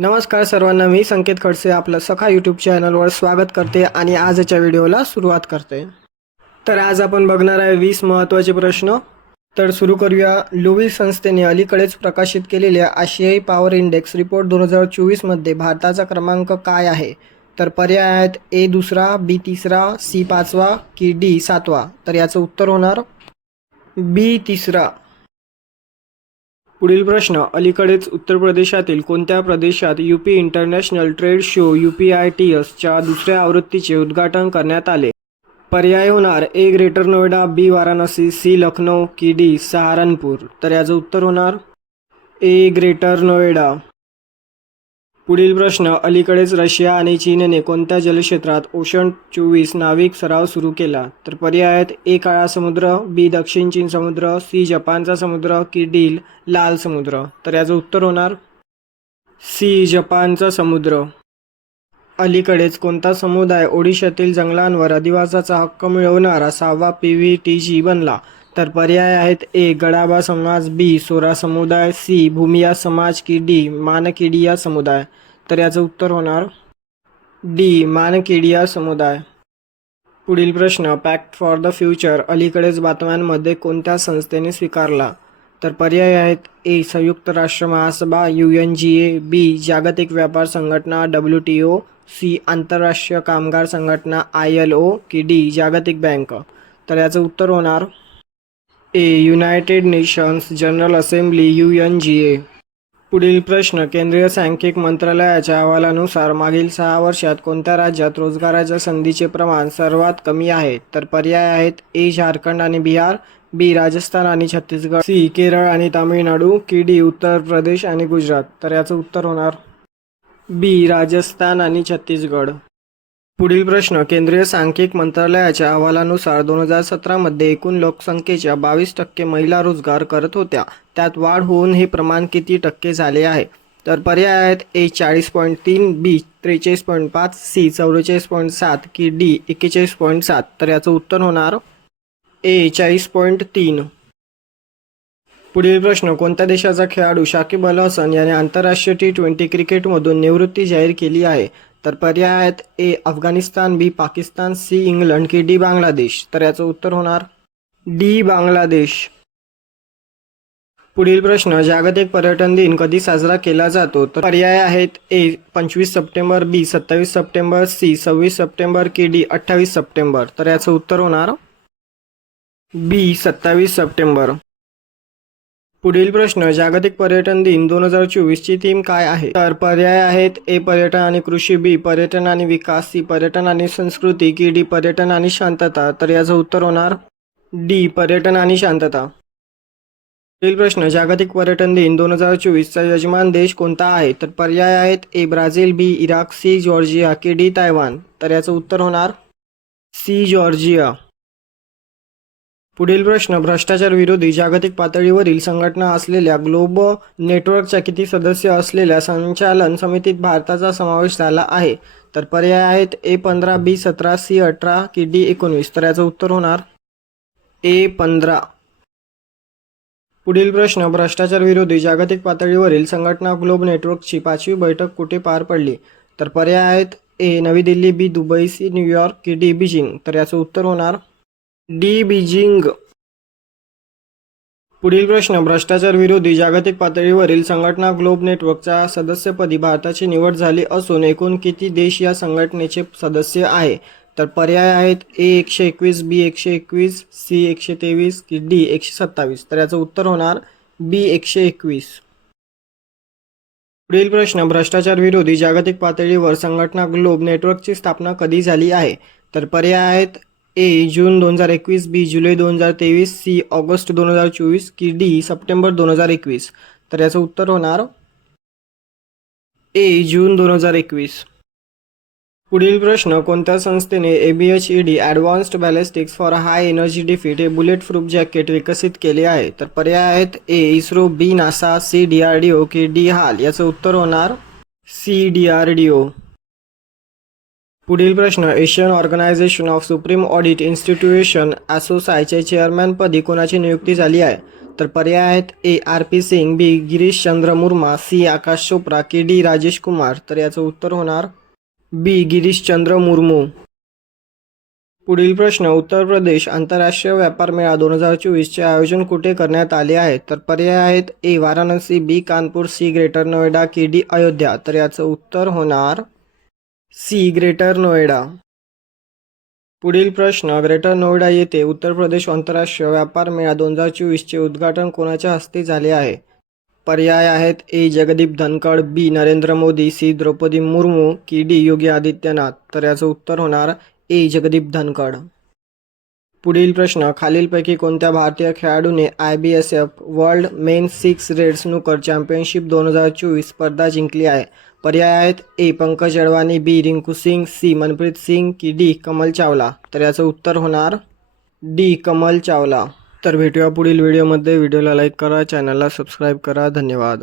नमस्कार सर्वांना मी संकेत खडसे आपलं सखा यूट्यूब चॅनलवर स्वागत करते आणि आजच्या व्हिडिओला सुरुवात करते. तर आज आपण बघणार आहे वीस महत्त्वाचे प्रश्न. तर सुरू करूया. लुई संस्थेने अलीकडेच प्रकाशित केलेल्या आशियाई पॉवर इंडेक्स रिपोर्ट दोन हजार चोवीसमध्ये भारताचा क्रमांक काय आहे? तर पर्याय आहेत ए दुसरा बी तिसरा सी पाचवा की डी सातवा. तर याचं उत्तर होणार बी तिसरा. पुढील प्रश्न अलीकडेच उत्तर प्रदेशातील कोणत्या प्रदेशात U P international trade show U P I T एसच्या दुसऱ्या आवृत्तीचे उद्घाटन करण्यात आले? पर्याय होणार A greater Noida B Varanasi C Lucknow की डी सहारनपूर. तर याचं उत्तर होणार ए ग्रेटर नोएडा पुढील प्रश्न अलीकडेच रशिया आणि चीनने कोणत्या जलक्षेत्रात ओशन चोवीस नाविक सराव सुरू केला? तर पर्यायात ए काळा समुद्र बी दक्षिण चीन समुद्र सी जपानचा समुद्र की डील लाल समुद्र? तर याचं उत्तर होणार सी जपानचा समुद्र. अलीकडेच कोणता समुदाय ओडिशातील जंगलांवर अधिवासाचा हक्क मिळवणारा सहावा पी व्ही टी जी बनला? तर पर्याय आहेत ए गडाबा समाज बी सोरा समुदाय सी भूमिया समाज की डी मानकिडिया समुदाय. तर याचं उत्तर होणार डी मानकिडिया समुदाय. पुढील प्रश्न पॅक्ट फॉर द फ्युचर अलीकडेच बातम्यांमध्ये कोणत्या संस्थेने स्वीकारला? तर पर्याय आहेत ए संयुक्त राष्ट्र महासभा you N G A B जागतिक व्यापार संघटना डब्ल्यू टी ओ सी आंतरराष्ट्रीय कामगार संघटना आय एल ओ की डी जागतिक बँक. तर याचं उत्तर होणार A United Nations General Assembly U N G A पुढील प्रश्न केंद्रीय सांख्यिक मंत्रालयाच्या अहवालानुसार मागील सहा वर्षात कोणत्या राज्यात रोजगाराच्या संधीचे प्रमाण सर्वात कमी आहे? तर पर्याय आहेत ए झारखंड आणि बिहार बी राजस्थान आणि छत्तीसगड सी केरळ आणि तामिळनाडू की डी उत्तर प्रदेश आणि गुजरात. तर याचं उत्तर होणार बी राजस्थान आणि छत्तीसगड. पुढील प्रश्न केंद्रीय सांख्यिक मंत्रालयाच्या अहवालानुसार दोन हजार सतरामध्ये एकूण लोकसंख्येच्या बावीस टक्के महिला रोजगार करत होत्या. त्यात वाढ होऊन हे प्रमाण किती टक्के झाले आहे? तर पर्याय आहेत ए चाळीस पॉईंट तीन बी त्रेचाळीस पॉईंट पाच सी चौवेचाळीस पॉईंट सात की डी एक्केचाळीस पॉईंट सात. तर याचं उत्तर होणार ए चाळीस पॉईंट तीन. पुढील प्रश्न कोणत्या देशाचा खेळाडू शाकिब अल हसन याने आंतरराष्ट्रीय टी ट्वेंटी क्रिकेटमधून निवृत्ती जाहीर केली आहे? तर पर्याय आहेत A Afghanistan B Pakistan C England की डी बांगलादेश. तर याचं उत्तर होणार डी बांगलादेश. पुढील प्रश्न जागतिक पर्यटन दिन कधी साजरा केला जातो? तर पर्याय आहेत ए पंचवीस सप्टेंबर बी सत्तावीस सप्टेंबर सी सव्वीस सप्टेंबर की डी अठ्ठावीस सप्टेंबर. तर याचं उत्तर होणार बी सत्तावीस सप्टेंबर. पुढील प्रश्न जागतिक पर्यटन दिन दोन हजार चोवीसची थीम काय आहे? तर पर्याय आहेत ए पर्यटन आणि कृषी बी पर्यटन आणि विकास सी पर्यटन आणि संस्कृती की डी पर्यटन आणि शांतता. तर याचं उत्तर होणार डी पर्यटन आणि शांतता. पुढील प्रश्न जागतिक पर्यटन दिन दोन हजार चोवीसचा यजमान देश कोणता आहे? तर पर्याय आहेत A Brazil B Iraq C Georgia की डी तायवान. तर याचं उत्तर होणार सी जॉर्जिया. पुढील प्रश्न भ्रष्टाचार विरोधी जागतिक पातळीवरील संघटना असलेल्या ग्लोब नेटवर्कच्या किती सदस्य असलेल्या संचालन समितीत भारताचा समावेश झाला आहे? तर पर्याय आहेत ए पंधरा बी सतरा सी अठरा की डी एकोणवीस. तर याचं उत्तर होणार ए पंधरा. पुढील प्रश्न भ्रष्टाचार विरोधी जागतिक पातळीवरील संघटना ग्लोब नेटवर्कची पाचवी बैठक कुठे पार पडली? तर पर्याय आहेत A Navi Delhi B Dubai C New York की डी बीजिंग. तर याचं उत्तर होणार डी बीजिंग. पुढील प्रश्न भ्रष्टाचार विरोधी जागतिक पातळीवरील संघटना ग्लोब नेटवर्कच्या सदस्यपदी भारताची निवड झाली असून एकूण किती देश या संघटनेचे सदस्य आहे? तर पर्याय आहेत ए एकशे एकवीस बी एकशे एकवीस सी एकशे तेवीस की डी एकशे सत्तावीस. तर याचं उत्तर होणार बी एकशे एकवीस. पुढील प्रश्न भ्रष्टाचार विरोधी जागतिक पातळीवर संघटना ग्लोब नेटवर्कची स्थापना कधी झाली आहे? तर पर्याय आहेत ए जून दोन हजार एकवीस बी जुलै दोन हजार तेवीस सी ऑगस्ट दोन हजार चोवीस की डी सप्टेंबर दोन हजार एकवीस. तर याचं उत्तर होणार ए जून दोन हजार एकवीस. पुढील प्रश्न कोणत्या संस्थेने A B H E D advanced ballistics for high energy defeat हे बुलेट प्रूफ जॅकेट विकसित केले आहे? तर पर्याय आहेत A ISRO B NASA C D R D O की डी हाल. याचं उत्तर होणार C D R D O. पुढील प्रश्न Asian organisation of supreme audit institution असोसायचे चेअरमॅनपदी कोणाची नियुक्ती झाली आहे? तर पर्याय आहेत A. R. P. Singh B. Girish Chandra Murma C. Akash Chopra K. D. Rajesh Kumar. तर याचं उत्तर होणार बी. गिरीश चंद्र मुर्मू. पुढील प्रश्न उत्तर प्रदेश आंतरराष्ट्रीय व्यापार मेळा दोन हजार चोवीसचे आयोजन कुठे करण्यात आले आहे? तर पर्याय आहेत A. Varanasi B. Kanpur C. Greater Noida K. D. Ayodhya. तर याचं उत्तर होणार सी ग्रेटर नोएडा. पुढील प्रश्न ग्रेटर नोएडा येथे उत्तर प्रदेश आंतरराष्ट्रीय व्यापार मेळा दोन हजार चोवीसचे उद्घाटन कोणाच्या हस्ते झाले आहे? पर्याय आहेत A Jagdeep Dhankhar B Narendra Modi C Droupadi Murmu की डी योगी आदित्यनाथ. तर याचं उत्तर होणार ए जगदीप धनखड. पुढील प्रश्न खालीलपैकी कोणत्या भारतीय खेळाडूने I B S F world men six red snooker championship दोन हजार चोवीस स्पर्धा जिंकली आहे? पर्याय आहेत. A. Pankaj Advani B. Rinku Singh C. Manpreet Singh की डी. कमल चावला. तर याचं उत्तर होणार डी. कमल चावला. तर भेटूया पुढील व्हिडिओमध्ये. व्हिडिओला लाईक करा चॅनलला सबस्क्राईब करा. धन्यवाद.